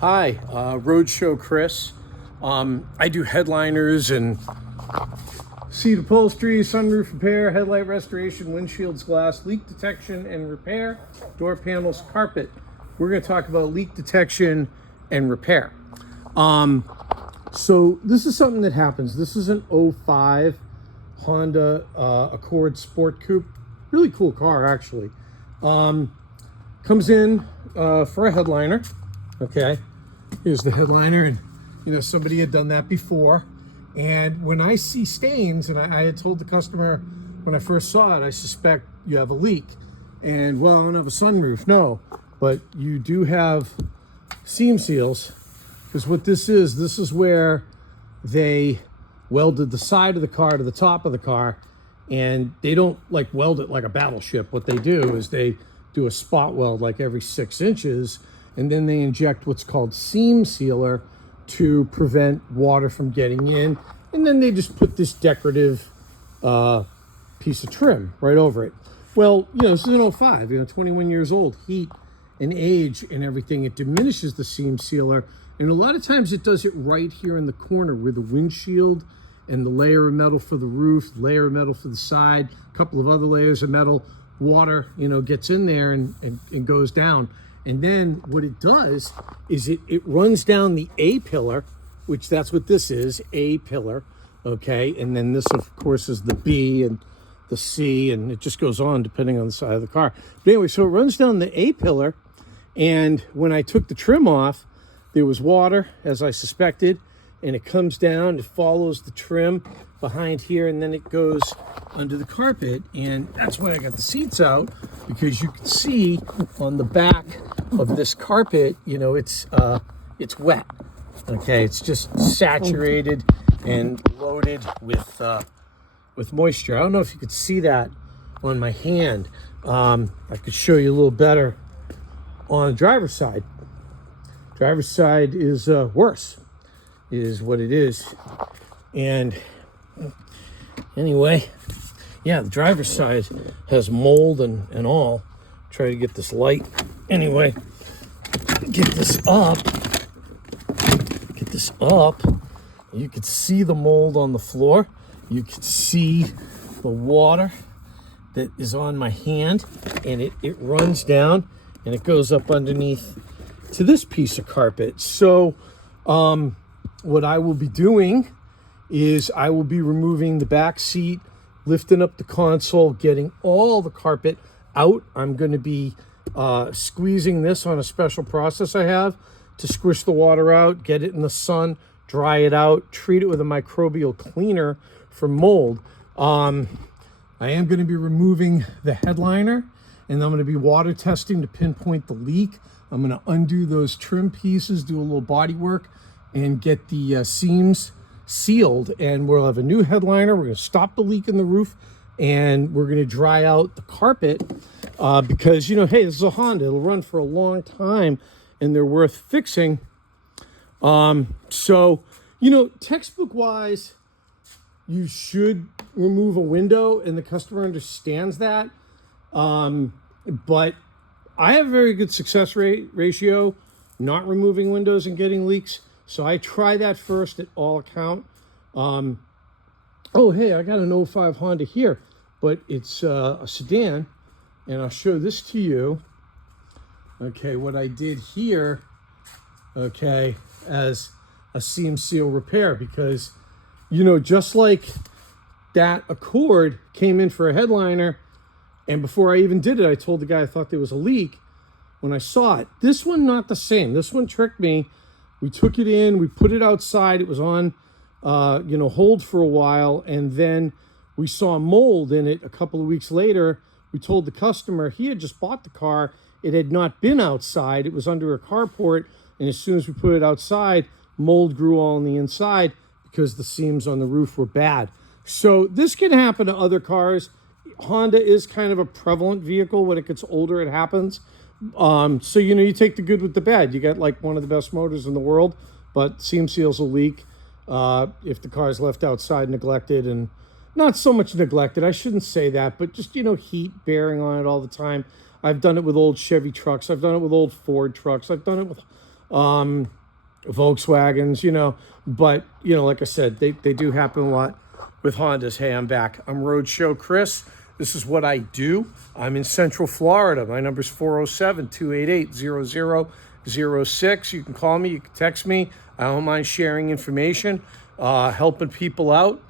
Hi, Roadshow Chris. I do headliners and seat upholstery, sunroof repair, headlight restoration, windshields, glass, leak detection and repair, door panels, carpet. We're going to talk about leak detection and repair. So this is something that happens. This is an '05 Honda Accord Sport Coupe. Really cool car, actually. Comes in for a headliner. Okay, here's the headliner, and somebody had done that before. And when I see stains, and I had told the customer when I first saw it, I suspect you have a leak. And well, I don't have a sunroof, no, but you do have seam seals, because what this is where they welded the side of the car to the top of the car, and they don't like weld it like a battleship. What they do is they do a spot weld like every 6 inches, and then they inject what's called seam sealer to prevent water from getting in, and then they just put this decorative piece of trim right over it. Well, this is an '05, 21 years old, heat and age and everything, it diminishes the seam sealer, and a lot of times it does it right here in the corner where the windshield and the layer of metal for the roof, layer of metal for the side, a couple of other layers of metal, water, gets in there and goes down. And then what it does is it runs down the A pillar, which that's what this is, A pillar, okay? And then this, of course, is the B and the C, and it just goes on depending on the side of the car. But anyway, so it runs down the A pillar, and when I took the trim off, there was water, as I suspected, and it comes down, it follows the trim behind here, and then it goes under the carpet. And that's why I got the seats out, because you can see on the back of this carpet, it's wet. Okay, it's just saturated and loaded with moisture. I don't know if you could see that on my hand. I could show you a little better on the driver's side. Driver's side is worse, is what it is. And anyway, yeah, the driver's side has mold and all. Try to get this light. Anyway, get this up. You could see the mold on the floor. You could see the water that is on my hand, and it runs down and it goes up underneath to this piece of carpet. So what I will be doing is I will be removing the back seat, lifting up the console, getting all the carpet out. I'm going to be squeezing this on a special process I have to squish the water out, get it in the sun, dry it out, treat it with a microbial cleaner for mold. I am going to be removing the headliner, and I'm going to be water testing to pinpoint the leak. I'm going to undo those trim pieces, do a little body work, and get the seams sealed, and we'll have a new headliner. We're going to stop the leak in the roof, and we're going to dry out the carpet because, hey, this is a Honda. It'll run for a long time, and they're worth fixing. So, textbook-wise, you should remove a window, and the customer understands that. But I have a very good success ratio not removing windows and getting leaks. So I try that first at all account. Oh, hey, I got an '05 Honda here, but it's a sedan, and I'll show this to you. Okay, what I did here, okay, as a seam seal repair, because, just like that Accord came in for a headliner, and before I even did it, I told the guy I thought there was a leak when I saw it. This one, not the same. This one tricked me. We took it in, we put it outside. It was on, hold for a while, and then we saw mold in it a couple of weeks later. We told the customer he had just bought the car. It had not been outside. It was under a carport, and as soon as we put it outside, mold grew all on the inside because the seams on the roof were bad. So this can happen to other cars. Honda is kind of a prevalent vehicle. When it gets older, it happens. So, you take the good with the bad. You got like one of the best motors in the world, but seam seals will leak if the car is left outside neglected, and not so much neglected. I shouldn't say that, but just, heat bearing on it all the time. I've done it with old Chevy trucks. I've done it with old Ford trucks. I've done it with Volkswagens, you know. But, you know, like I said, they do happen a lot with Hondas. Hey, I'm back. I'm Roadshow Chris. This is what I do. I'm in Central Florida. My number is 407-288-0006. You can call me. You can text me. I don't mind sharing information, helping people out.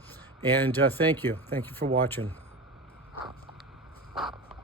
And thank you. Thank you for watching.